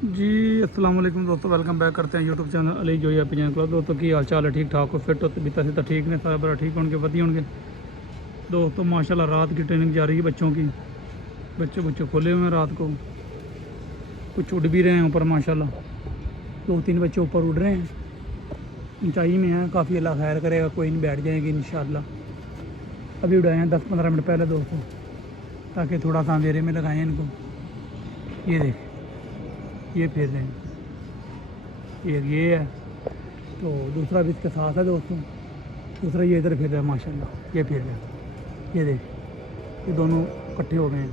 जी अस्सलाम वालेकुम दोस्तों, वेलकम बैक करते हैं YouTube channel Ali Zoya pigeon club. दोस्तों की हाल चाल है, ठीक ठाक हो, फिट हो, बीता सीता ठीक ने, सारा बड़ा ठीक होंगे, वधी होंगे। दोस्तों माशाल्लाह रात की ट्रेनिंग जारी है बच्चों की। बच्चे खोले हुए हैं रात को, कुछ उड़ भी रहे हैं ऊपर माशाल्लाह। 2-3 बच्चे ऊपर उड़ रहे हैं, ऊंचाई में हैं काफ़ी। अल्लाह खैर करेगा, कोई नहीं, बैठ जाएंगे इंशाल्लाह। अभी उड़ाए हैं 10-15 मिनट पहले दोस्तों, ताकि थोड़ा सा अंधेरे में लगाएं इनको। ये देख, ये फिर रहे हैं, ये है तो दूसरा भी इसके साथ है दोस्तों। दूसरा ये इधर फिर रहा है माशाल्लाह, ये फिर रहा है, ये देख, ये दोनों इकट्ठे हो गए हैं।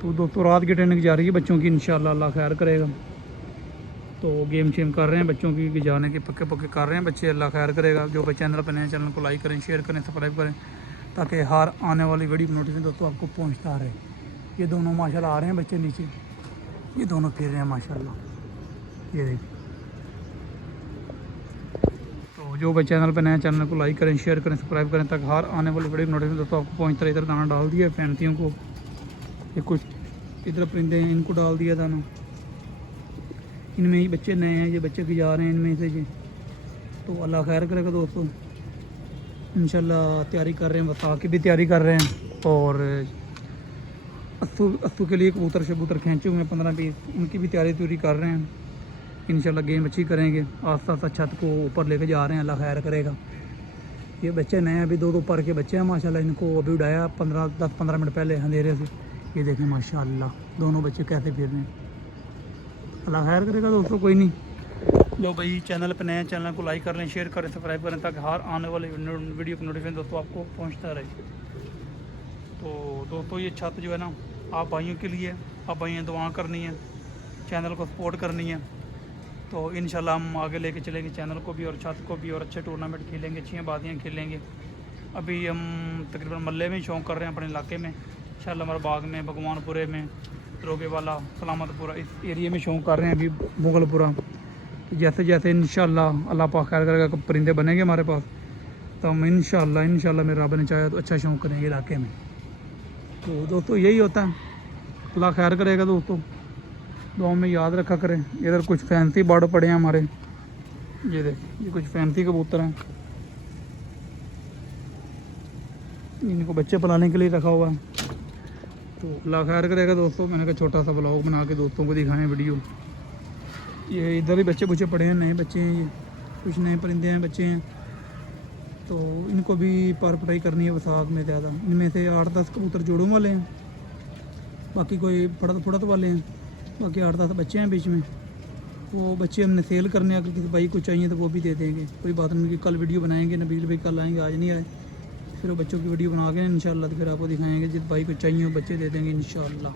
तो दोस्तों रात की ट्रेनिंग जा रही है बच्चों की, इंशाल्लाह अल्लाह खैर करेगा। तो गेम शेम कर रहे हैं बच्चों की, जाने के पक्के पक्के कर रहे हैं बच्चे, अल्लाह खैर करेगा। जो बच्चे चैनल पर नए, चैनल को लाइक करें, शेयर करें, सब्सक्राइब करें, ताकि हर आने वाली वीडियो नोटिफिकेशन दोस्तों आपको पहुँचता रहे। ये दोनों माशाल्लाह आ रहे हैं बच्चे नीचे, ये दोनों फिर रहे हैं माशाल्लाह, ये देख। तो जो भाई चैनल पर नए, चैनल को लाइक करें, शेयर करें, सब्सक्राइब करें, ताकि हर आने वाली वीडियो नोटिफिकेशन दोस्तों आपको पहुँचता रहे। इधर दाना डाल दिया फैंसियों को, ये कुछ इधर परिंदे हैं, इनको डाल दिया दाना। इनमें ही बच्चे नए हैं, ये बच्चे भी जा रहे हैं इनमें से जी। तो अल्लाह खैर करेगा दोस्तों, इंशाल्लाह तैयारी कर रहे हैं, वसा की भी तैयारी कर रहे हैं। और अस्तु के लिए कबूतर शबूतर खींचे हुए हैं 15-20, उनकी भी तैयारी कर रहे हैं। इंशाल्लाह गेम अच्छी करेंगे, आस्ता आस्ता छत को ऊपर लेके जा रहे हैं, अल्लाह खैर करेगा। ये बच्चे नए हैं, अभी 2-2 पर के बच्चे हैं माशाल्लाह। इनको अभी उड़ाया 10-15 मिनट पहले अंधेरे से। ये देखें माशाल्लाह दोनों बच्चे कैसे फिर रहे हैं, अल्लाह खैर करेगा दोस्तों। कोई नहीं, लो भाई चैनल पर नए, चैनल को लाइक कर लें, शेयर करें, सब्सक्राइब करें, ताकि हर आने वाले वीडियो की नोटिफिकेशन दोस्तों आपको पहुँचता रहे। तो दोस्तों ये छत जो है ना, आप भाइयों के लिए, आप भाइयों दुआ करनी है, चैनल को सपोर्ट करनी है। तो इंशाल्लाह हम आगे लेके चलेंगे चैनल को भी और छत को भी, और अच्छे टूर्नामेंट खेलेंगे, अच्छी बादियाँ खेलेंगे। अभी हम तकरीबन मल्ले में शौक़ कर रहे हैं अपने इलाके में, शालामार बाग में, भगवानपुरे में, रोगे वाला, सलामतपुरा, इस एरिया में शौक़ कर रहे हैं अभी, मुगलपुरा। तो जैसे जैसे इंशाल्लाह अल्लाह पाक खैर करेगा, परिंदे बनेंगे हमारे पास, तो हम इंशाल्लाह मेरे रब ने चाहे तो अच्छा शौक़ करेंगे इलाके में। तो दोस्तों यही होता है, अल्लाह खैर करेगा दोस्तों, दुआ में याद रखा करें। इधर कुछ फैंसी बर्ड पड़े हैं हमारे, ये देख, ये कुछ फैंसी कबूतर हैं, इनको बच्चे पलाने के लिए रखा हुआ है। तो अल्लाह खैर करेगा दोस्तों, मैंने कहा छोटा सा ब्लॉग बना के दोस्तों को दिखाएं वीडियो। ये इधर ही बच्चे बुच्चे पड़े हैं, नए बच्चे हैं, ये कुछ नए परिंदे हैं, बच्चे हैं। तो इनको भी पार पटाई करनी है वसाख में ज़्यादा। इनमें से 8-10 कबूतर जोड़ों वाले हैं, बाकी कोई फड़त वाले हैं, बाकी 8-10 बच्चे हैं बीच में। वो बच्चे हमने सेल करने, अगर किसी भाई को चाहिए तो वो भी दे देंगे, कोई बात नहीं। कि कल वीडियो बनाएंगे, नबील भाई कल आएंगे, आज नहीं आए, फिर वो बच्चों की वीडियो बना के इंशाल्लाह तो फिर आपको दिखाएंगे। जिस भाई को चाहिए वो बच्चे दे देंगे इंशाल्लाह।